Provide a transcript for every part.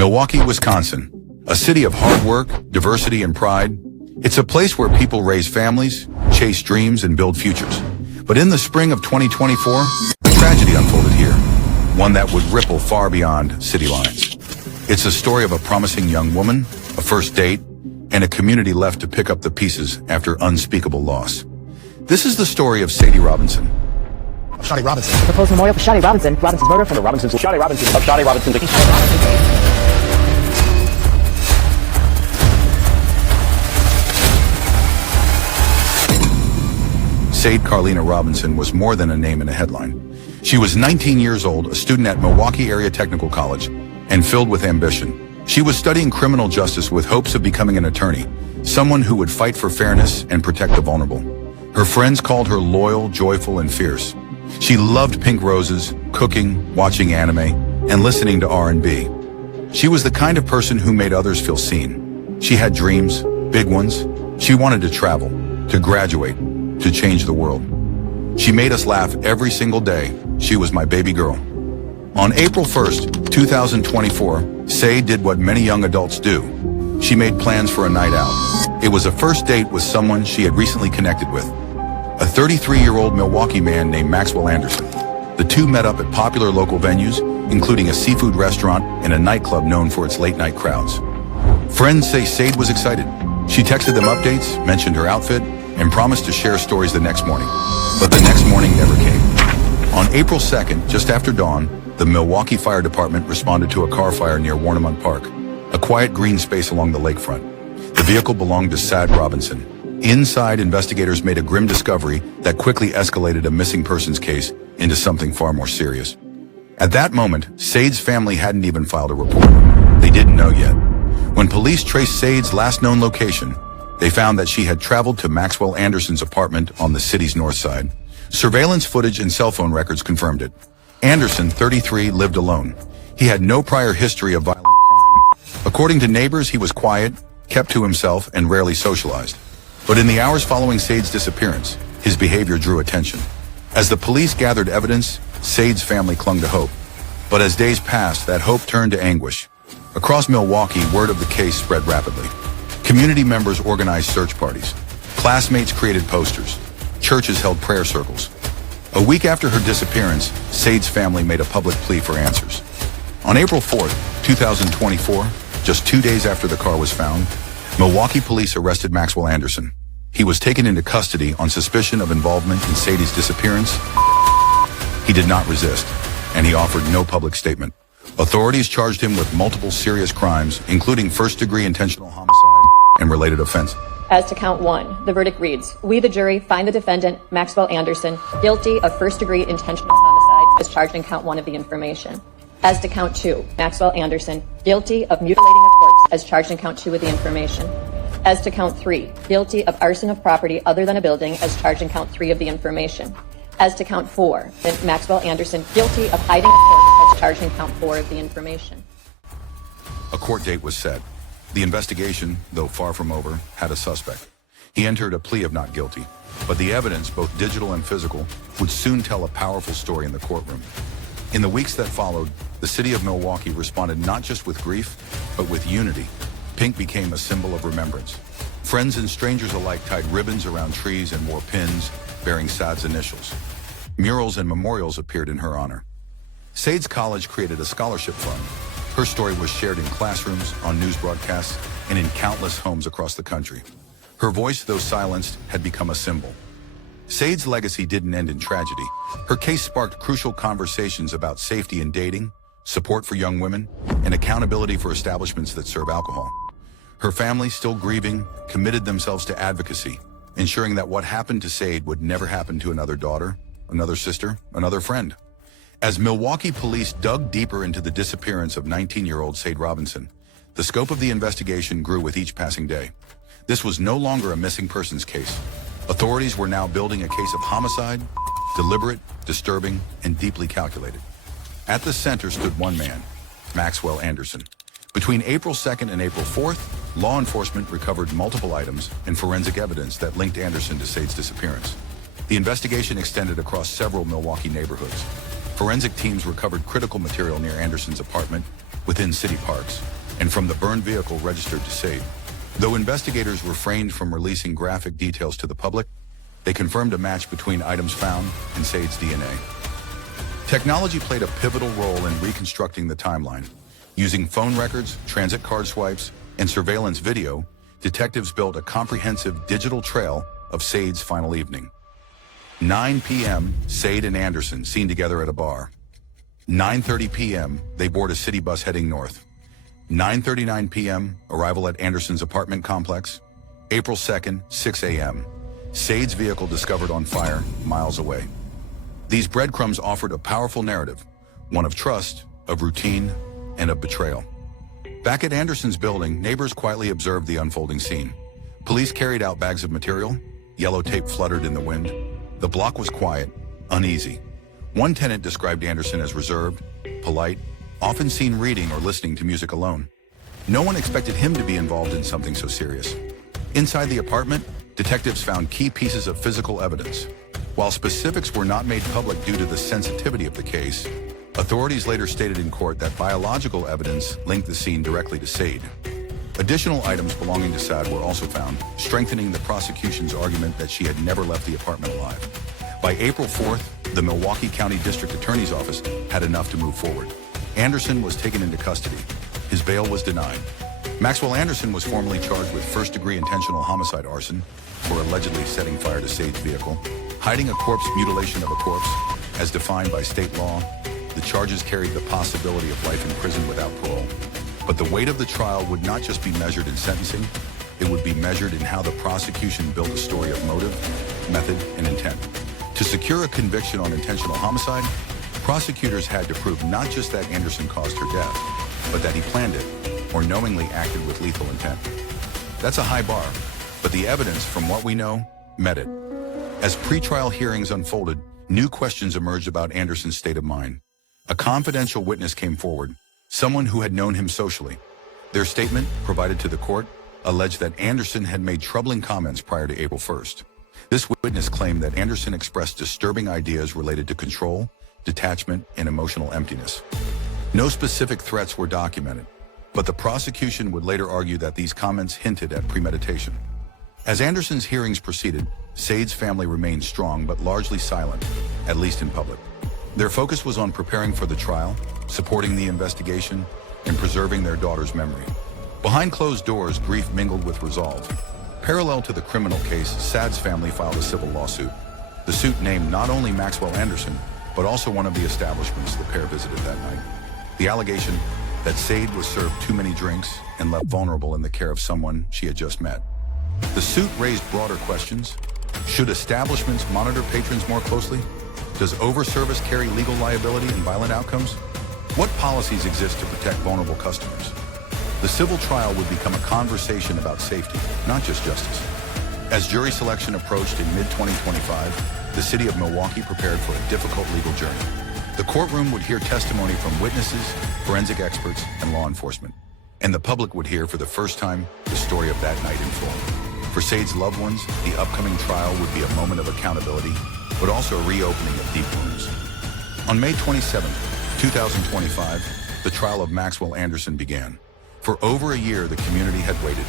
Milwaukee, Wisconsin, a city of hard work, diversity, and pride. It's a place where people raise families, chase dreams, and build futures. But in the spring of 2024, a tragedy unfolded here, one that would ripple far beyond city lines. It's a story of a promising young woman, a first date, and a community left to pick up the pieces after unspeakable loss. This is the story of Sade Robinson. Sade Robinson. Proposed memorial for Sade Robinson. Robinson's murder from The Robinsons. Sade Robinson. Of Sade Robinson. Sade Carlina Robinson was more than a name in a headline. She was 19 years old, a student at Milwaukee Area Technical College, and filled with ambition. She was studying criminal justice with hopes of becoming an attorney, someone who would fight for fairness and protect the vulnerable. Her friends called her loyal, joyful, and fierce. She loved pink roses, cooking, watching anime, and listening to R&B. She was the kind of person who made others feel seen. She had dreams, big ones. She wanted to travel, to graduate, to change the world. She made us laugh every single day. She was my baby girl. On April 1st, 2024, Sade did what many young adults do. She made plans for a night out. It was a first date with someone she had recently connected with, a 33-year-old Milwaukee man named Maxwell Anderson. The two met up at popular local venues, including a seafood restaurant and a nightclub known for its late-night crowds. Friends say Sade was excited. She texted them updates, mentioned her outfit, and promised to share stories the next morning. But the next morning never came. On April 2nd, just after dawn, the Milwaukee Fire Department responded to a car fire near Warnemont Park, a quiet green space along the lakefront. The vehicle belonged to Sade Robinson. Inside, investigators made a grim discovery that quickly escalated a missing persons case into something far more serious. At that moment, Sade's family hadn't even filed a report. They didn't know yet. When police traced Sade's last known location, they found that she had traveled to Maxwell Anderson's apartment on the city's north side. Surveillance footage and cell phone records confirmed it. Anderson, 33, lived alone. He had no prior history of violent crime. According to neighbors, he was quiet, kept to himself, and rarely socialized. But in the hours following Sade's disappearance, his behavior drew attention. As the police gathered evidence, Sade's family clung to hope. But as days passed, that hope turned to anguish. Across Milwaukee, word of the case spread rapidly. Community members organized search parties. Classmates created posters. Churches held prayer circles. A week after her disappearance, Sade's family made a public plea for answers. On April 4th, 2024, just 2 days after the car was found, Milwaukee police arrested Maxwell Anderson. He was taken into custody on suspicion of involvement in Sade's disappearance. He did not resist, and he offered no public statement. Authorities charged him with multiple serious crimes, including first-degree intentional homicide and related offenses. As to count one, the verdict reads, we the jury find the defendant, Maxwell Anderson, guilty of first-degree intentional homicide as charged in count one of the information. As to count two, Maxwell Anderson, guilty of mutilating a corpse as charged in count two of the information. As to count three, guilty of arson of property other than a building as charged in count three of the information. As to count four, then Maxwell Anderson, guilty of hiding a corpse as charged in count four of the information. A court date was set. The investigation, though far from over, had a suspect. He entered a plea of not guilty, but the evidence, both digital and physical, would soon tell a powerful story in the courtroom. In the weeks that followed, the city of Milwaukee responded not just with grief, but with unity. Pink became a symbol of remembrance. Friends and strangers alike tied ribbons around trees and wore pins bearing Sade's initials. Murals and memorials appeared in her honor. Sade's college created a scholarship fund. Her story was shared in classrooms, on news broadcasts, and in countless homes across the country. Her voice, though silenced, had become a symbol. Sade's legacy didn't end in tragedy. Her case sparked crucial conversations about safety in dating, support for young women, and accountability for establishments that serve alcohol. Her family, still grieving, committed themselves to advocacy, ensuring that what happened to Sade would never happen to another daughter, another sister, another friend. As Milwaukee police dug deeper into the disappearance of 19-year-old Sade Robinson, the scope of the investigation grew with each passing day. This was no longer a missing persons case. Authorities were now building a case of homicide, deliberate, disturbing, and deeply calculated. At the center stood one man, Maxwell Anderson. Between April 2nd and April 4th, law enforcement recovered multiple items and forensic evidence that linked Anderson to Sade's disappearance. The investigation extended across several Milwaukee neighborhoods. Forensic teams recovered critical material near Anderson's apartment, within city parks, and from the burned vehicle registered to Sade. Though investigators refrained from releasing graphic details to the public, they confirmed a match between items found and Sade's DNA. Technology played a pivotal role in reconstructing the timeline. Using phone records, transit card swipes, and surveillance video, detectives built a comprehensive digital trail of Sade's final evening. 9 p.m., Sade and Anderson seen together at a bar. 9:30 p.m., they board a city bus heading north. 9:39 p.m., arrival at Anderson's apartment complex. April 2nd, 6 a.m., Sade's vehicle discovered on fire miles away. These breadcrumbs offered a powerful narrative, one of trust, of routine, and of betrayal. Back at Anderson's building, neighbors quietly observed the unfolding scene. Police carried out bags of material. Yellow tape fluttered in the wind. The block was quiet, uneasy. One tenant described Anderson as reserved, polite, often seen reading or listening to music alone. No one expected him to be involved in something so serious. Inside the apartment, detectives found key pieces of physical evidence. While specifics were not made public due to the sensitivity of the case, authorities later stated in court that biological evidence linked the scene directly to Sade. Additional items belonging to Sade were also found, strengthening the prosecution's argument that she had never left the apartment alive. By April 4th, the Milwaukee County District Attorney's Office had enough to move forward. Anderson was taken into custody. His bail was denied. Maxwell Anderson was formally charged with first-degree intentional homicide arson for allegedly setting fire to Sade's vehicle, hiding a corpse, mutilation of a corpse, as defined by state law. The charges carried the possibility of life in prison without parole. But the weight of the trial would not just be measured in sentencing, it would be measured in how the prosecution built a story of motive, method, and intent. To secure a conviction on intentional homicide, prosecutors had to prove not just that Anderson caused her death, but that he planned it or knowingly acted with lethal intent. That's a high bar, but the evidence, from what we know, met it. As pretrial hearings unfolded, new questions emerged about Anderson's state of mind. A confidential witness came forward, someone who had known him socially. Their statement, provided to the court, alleged that Anderson had made troubling comments prior to April 1st. This witness claimed that Anderson expressed disturbing ideas related to control, detachment, and emotional emptiness. No specific threats were documented, but the prosecution would later argue that these comments hinted at premeditation. As Anderson's hearings proceeded, Sade's family remained strong but largely silent, at least in public. Their focus was on preparing for the trial, supporting the investigation, and preserving their daughter's memory. Behind closed doors, grief mingled with resolve. Parallel to the criminal case, Sade's family filed a civil lawsuit. The suit named not only Maxwell Anderson, but also one of the establishments the pair visited that night. The allegation that Sade was served too many drinks and left vulnerable in the care of someone she had just met. The suit raised broader questions. Should establishments monitor patrons more closely? Does overservice carry legal liability in violent outcomes? What policies exist to protect vulnerable customers? The civil trial would become a conversation about safety, not just justice. As jury selection approached in mid-2025, the city of Milwaukee prepared for a difficult legal journey. The courtroom would hear testimony from witnesses, forensic experts, and law enforcement. And the public would hear for the first time the story of that night in full. For Sade's loved ones, the upcoming trial would be a moment of accountability, but also a reopening of deep wounds. On May 27, 2025, the trial of Maxwell Anderson began. For over a year, the community had waited.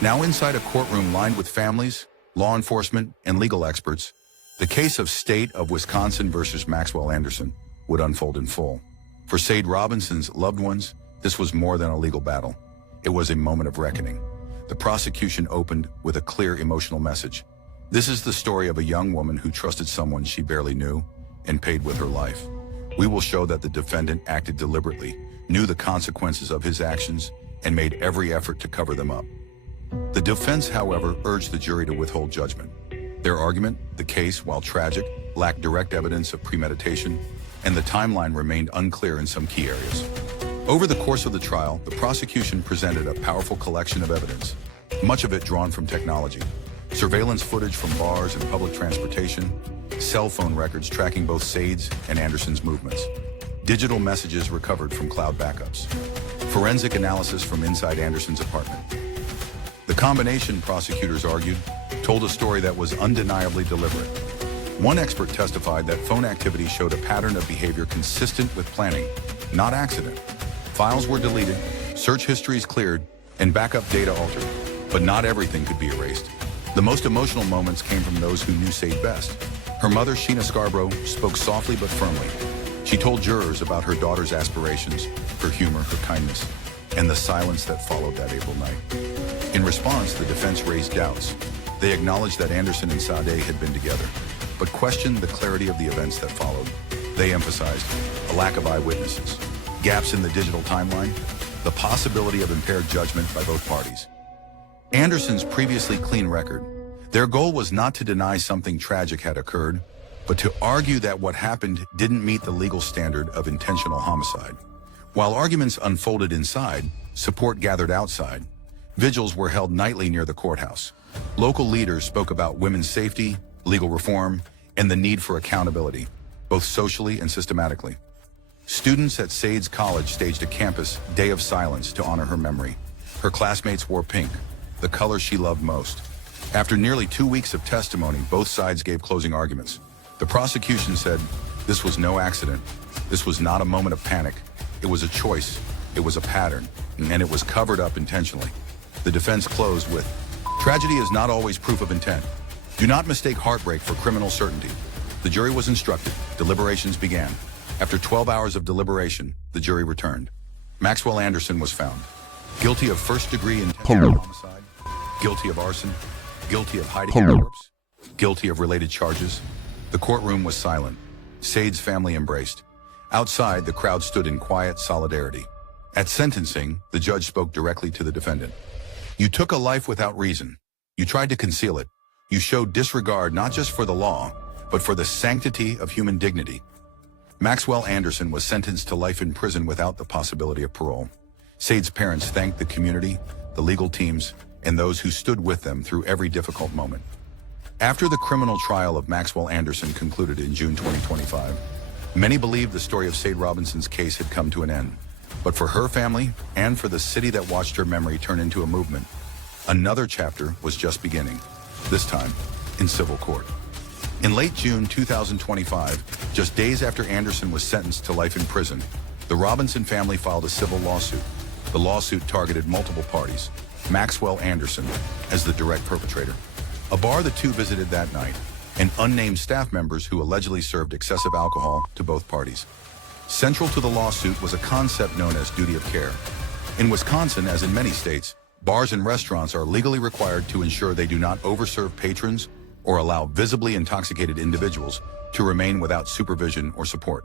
Now inside a courtroom lined with families, law enforcement, and legal experts, the case of State of Wisconsin versus Maxwell Anderson would unfold in full. For Sade Robinson's loved ones, this was more than a legal battle. It was a moment of reckoning. The prosecution opened with a clear emotional message. This is the story of a young woman who trusted someone she barely knew and paid with her life. We will show that the defendant acted deliberately, knew the consequences of his actions, and made every effort to cover them up. The defense, however, urged the jury to withhold judgment. Their argument, the case, while tragic, lacked direct evidence of premeditation, and the timeline remained unclear in some key areas. Over the course of the trial, the prosecution presented a powerful collection of evidence, much of it drawn from technology. Surveillance footage from bars and public transportation, cell phone records tracking both Sade's and Anderson's movements, digital messages recovered from cloud backups, forensic analysis from inside Anderson's apartment. The combination, prosecutors argued, told a story that was undeniably deliberate. One expert testified that phone activity showed a pattern of behavior consistent with planning, not accident. Files were deleted, search histories cleared, and backup data altered. But not everything could be erased. The most emotional moments came from those who knew Sade best. Her mother, Sheena Scarborough, spoke softly but firmly. She told jurors about her daughter's aspirations, her humor, her kindness, and the silence that followed that April night. In response, the defense raised doubts. They acknowledged that Anderson and Sade had been together, but questioned the clarity of the events that followed. They emphasized a lack of eyewitnesses, gaps in the digital timeline, the possibility of impaired judgment by both parties. Anderson's previously clean record. Their goal was not to deny something tragic had occurred, but to argue that what happened didn't meet the legal standard of intentional homicide. While arguments unfolded inside, support gathered outside. Vigils were held nightly near the courthouse. Local leaders spoke about women's safety, legal reform, and the need for accountability, both socially and systematically. Students at Sade's college staged a campus day of silence to honor her memory. Her classmates wore pink, the color she loved most. After nearly 2 weeks of testimony, both sides gave closing arguments. The prosecution said, this was no accident. This was not a moment of panic. It was a choice. It was a pattern, and it was covered up intentionally. The defense closed with, tragedy is not always proof of intent. Do not mistake heartbreak for criminal certainty. The jury was instructed. Deliberations began. After 12 hours of deliberation, the jury returned. Maxwell Anderson was found guilty of first-degree intentional homicide, guilty of arson, guilty of hiding a corpse, guilty of related charges. The courtroom was silent. Sade's family embraced. Outside, the crowd stood in quiet solidarity. At sentencing, the judge spoke directly to the defendant. You took a life without reason. You tried to conceal it. You showed disregard not just for the law, but for the sanctity of human dignity. Maxwell Anderson was sentenced to life in prison without the possibility of parole. Sade's parents thanked the community, the legal teams, and those who stood with them through every difficult moment. After the criminal trial of Maxwell Anderson concluded in June 2025, many believed the story of Sade Robinson's case had come to an end. But for her family and for the city that watched her memory turn into a movement, another chapter was just beginning, this time in civil court. In late June 2025, just days after Anderson was sentenced to life in prison, the Robinson family filed a civil lawsuit. The lawsuit targeted multiple parties, Maxwell Anderson as the direct perpetrator, a bar the two visited that night, and unnamed staff members who allegedly served excessive alcohol to both parties. Central to the lawsuit was a concept known as duty of care. In Wisconsin, as in many states, bars and restaurants are legally required to ensure they do not overserve patrons or allow visibly intoxicated individuals to remain without supervision or support.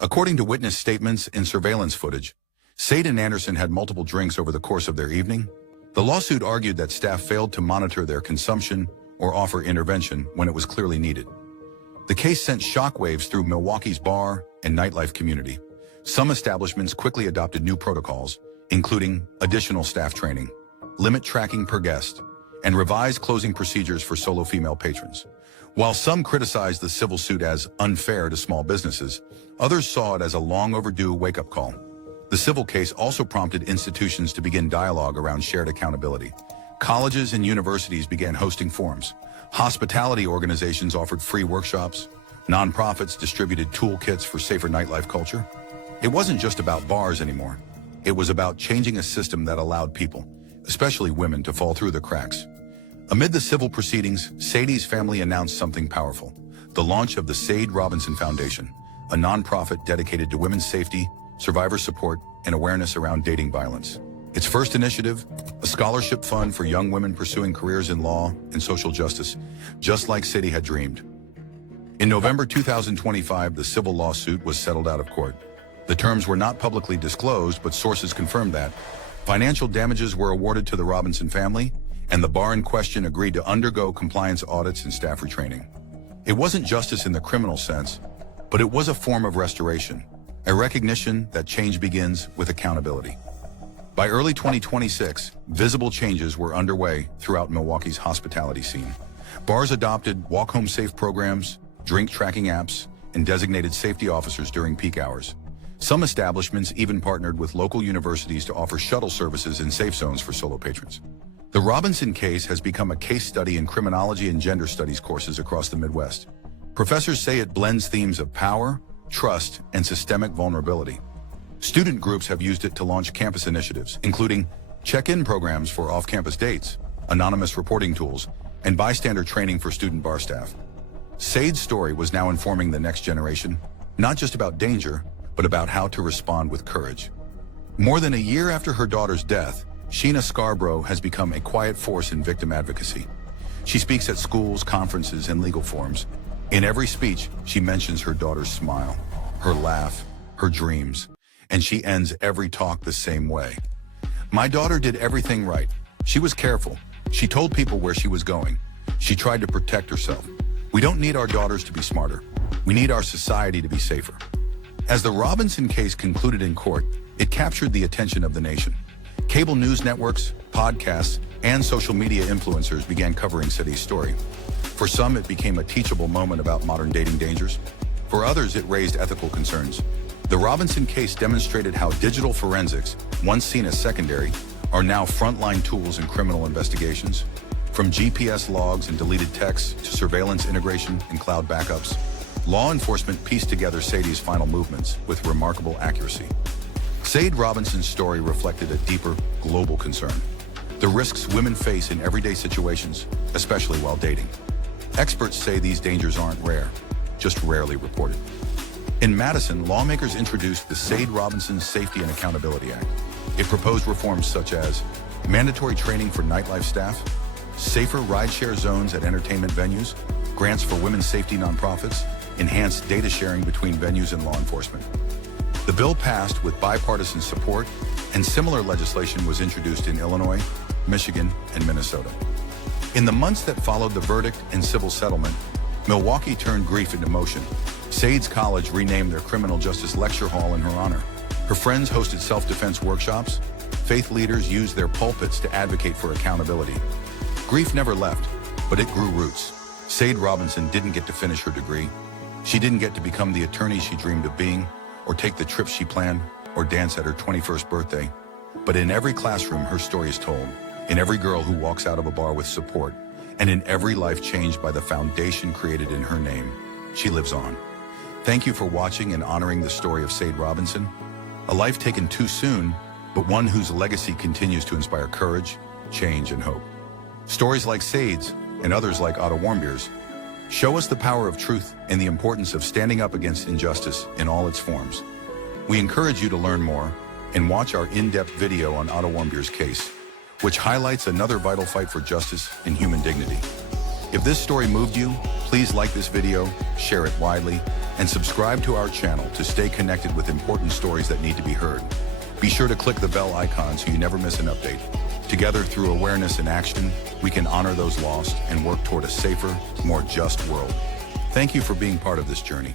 According to witness statements and surveillance footage, Sade and Anderson had multiple drinks over the course of their evening. The lawsuit argued that staff failed to monitor their consumption or offer intervention when it was clearly needed. The case sent shockwaves through Milwaukee's bar and nightlife community. Some establishments quickly adopted new protocols, including additional staff training, limit tracking per guest, and revised closing procedures for solo female patrons. While some criticized the civil suit as unfair to small businesses, others saw it as a long overdue wake-up call. The civil case also prompted institutions to begin dialogue around shared accountability. Colleges and universities began hosting forums. Hospitality organizations offered free workshops. Nonprofits distributed toolkits for safer nightlife culture. It wasn't just about bars anymore. It was about changing a system that allowed people, especially women, to fall through the cracks. Amid the civil proceedings, Sade's family announced something powerful: the launch of the Sade Robinson Foundation, a nonprofit dedicated to women's safety, survivor support, and awareness around dating violence. Its first initiative, a scholarship fund for young women pursuing careers in law and social justice, just like Sade had dreamed. In November 2025, the civil lawsuit was settled out of court. The terms were not publicly disclosed, but sources confirmed that financial damages were awarded to the Robinson family, and the bar in question agreed to undergo compliance audits and staff retraining. It wasn't justice in the criminal sense, but it was a form of restoration, a recognition that change begins with accountability. By early 2026, visible changes were underway throughout Milwaukee's hospitality scene. Bars adopted walk-home safe programs, drink tracking apps, and designated safety officers during peak hours. Some establishments even partnered with local universities to offer shuttle services in safe zones for solo patrons. The Robinson case has become a case study in criminology and gender studies courses across the Midwest. Professors say it blends themes of power, trust, and systemic vulnerability. Student groups have used it to launch campus initiatives, including check-in programs for off-campus dates, anonymous reporting tools, and bystander training for student bar staff. Sade's story was now informing the next generation, not just about danger, but about how to respond with courage. More than a year after her daughter's death, Sheena Scarborough has become a quiet force in victim advocacy. She speaks at schools, conferences, and legal forums. In every speech, she mentions her daughter's smile, her laugh, her dreams, and she ends every talk the same way. My daughter did everything right. She was careful. She told people where she was going. She tried to protect herself. We don't need our daughters to be smarter. We need our society to be safer. As the Robinson case concluded in court, it captured the attention of the nation. Cable news networks, podcasts, and social media influencers began covering Sade's story. For some, it became a teachable moment about modern dating dangers. For others, it raised ethical concerns. The Robinson case demonstrated how digital forensics, once seen as secondary, are now frontline tools in criminal investigations. From GPS logs and deleted texts to surveillance integration and cloud backups, law enforcement pieced together Sade's final movements with remarkable accuracy. Sade Robinson's story reflected a deeper, global concern: the risks women face in everyday situations, especially while dating. Experts say these dangers aren't rare, just rarely reported. In Madison, lawmakers introduced the Sade Robinson Safety and Accountability Act. It proposed reforms such as mandatory training for nightlife staff, safer rideshare zones at entertainment venues, grants for women's safety nonprofits, enhanced data sharing between venues and law enforcement. The bill passed with bipartisan support, and similar legislation was introduced in Illinois, Michigan, and Minnesota. In the months that followed the verdict and civil settlement, Milwaukee turned grief into motion. Sade's college renamed their criminal justice lecture hall in her honor. Her friends hosted self-defense workshops. Faith leaders used their pulpits to advocate for accountability. Grief never left, but it grew roots. Sade Robinson didn't get to finish her degree. She didn't get to become the attorney she dreamed of being, or take the trip she planned, or dance at her 21st birthday. But in every classroom, her story is told. In every girl who walks out of a bar with support, and in every life changed by the foundation created in her name, she lives on. Thank you for watching and honoring the story of Sade Robinson, a life taken too soon, but one whose legacy continues to inspire courage, change, and hope. Stories like Sade's, and others like Otto Warmbier's, show us the power of truth and the importance of standing up against injustice in all its forms. We encourage you to learn more and watch our in-depth video on Otto Warmbier's case, which highlights another vital fight for justice and human dignity. If this story moved you, please like this video, share it widely, and subscribe to our channel to stay connected with important stories that need to be heard. Be sure to click the bell icon so you never miss an update. Together, through awareness and action, we can honor those lost and work toward a safer, more just world. Thank you for being part of this journey.